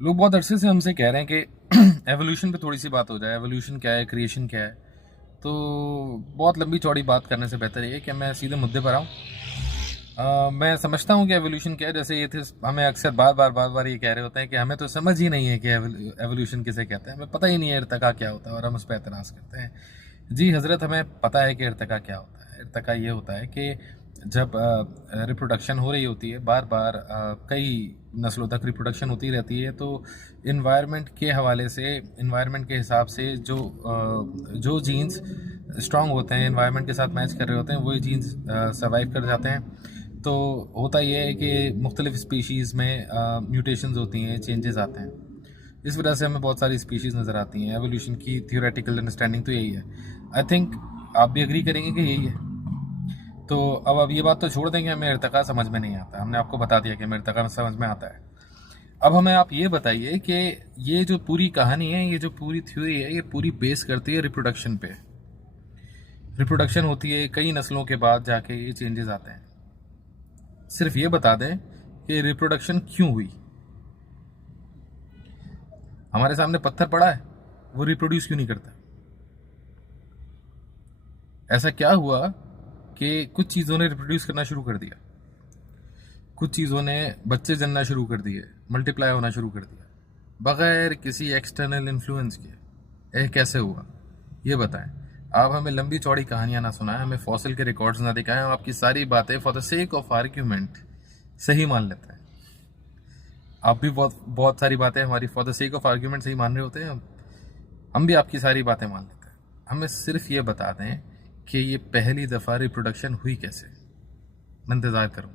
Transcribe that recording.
लोग बहुत अरसे से हमसे कह रहे हैं कि एवोल्यूशन पे थोड़ी सी बात हो जाए। एवोल्यूशन क्या है, क्रिएशन क्या है। तो बहुत लंबी चौड़ी बात करने से बेहतर ये है कि मैं सीधे मुद्दे पर आऊँ। मैं समझता हूँ कि एवोल्यूशन क्या है। जैसे ये थे, हमें अक्सर बार बार ये कह रहे होते हैं कि हमें तो समझ ही नहीं है कि एवोल्यूशन किसे कहते हैं, हमें पता ही नहीं है इर्तिका क्या होता है, और हम उस पर एतराज़ करते हैं। जी हजरत, हमें पता है कि इर्तिका क्या होता है। इर्तिका ये होता है कि जब रिप्रोडक्शन हो रही होती है, बार बार कई नस्लों तक रिप्रोडक्शन होती रहती है, तो इन्वायरमेंट के हवाले से, इन्वायरमेंट के हिसाब से जो जीन्स स्ट्रांग होते हैं, इन्वायरमेंट के साथ मैच कर रहे होते हैं, वही जीन्स सर्वाइव कर जाते हैं। तो होता यह है कि मुख्तलिफ स्पीशीज़ में म्यूटेशंस होती हैं, चेंजेस आते हैं। इस वजह से हमें बहुत सारी स्पीशीज़ नज़र आती हैं। एवोल्यूशन की थियोरेटिकल अंडरस्टैंडिंग तो यही है। आई थिंक आप भी एग्री करेंगे कि यही है। तो अब ये बात तो छोड़ देंगे हमें इर्तिका समझ में नहीं आता। हमने आपको बता दिया कि हमें इर्तिका समझ में आता है। अब हमें आप ये बताइए कि ये जो पूरी कहानी है, ये जो पूरी थ्योरी है, ये पूरी बेस करती है रिप्रोडक्शन पे। रिप्रोडक्शन होती है, कई नस्लों के बाद जाके ये चेंजेस आते हैं। सिर्फ ये बता दें कि रिप्रोडक्शन क्यों हुई। हमारे सामने पत्थर पड़ा है, वो रिप्रोड्यूस क्यों नहीं करता? ऐसा क्या हुआ कि कुछ चीज़ों ने रिप्रोड्यूस करना शुरू कर दिया, कुछ चीज़ों ने बच्चे जनना शुरू कर दिए, मल्टीप्लाई होना शुरू कर दिया, बगैर किसी एक्सटर्नल इन्फ्लुएंस के। कैसे हुआ ये बताएं। आप हमें लंबी चौड़ी कहानियां ना सुनाएं, हमें फॉसिल के रिकॉर्ड्स ना दिखाएं, हम आपकी सारी बातें for the sake of argument सही मान लेते हैं। आप भी बहुत बहुत सारी बातें हमारी for the sake of argument सही मान रहे होते हैं। हम भी आपकी सारी बातें मान लेते हैं। हमें सिर्फ ये बता दें कि ये पहली दफ़ा रिप्रोडक्शन हुई कैसे। मैं इंतज़ार करूँ।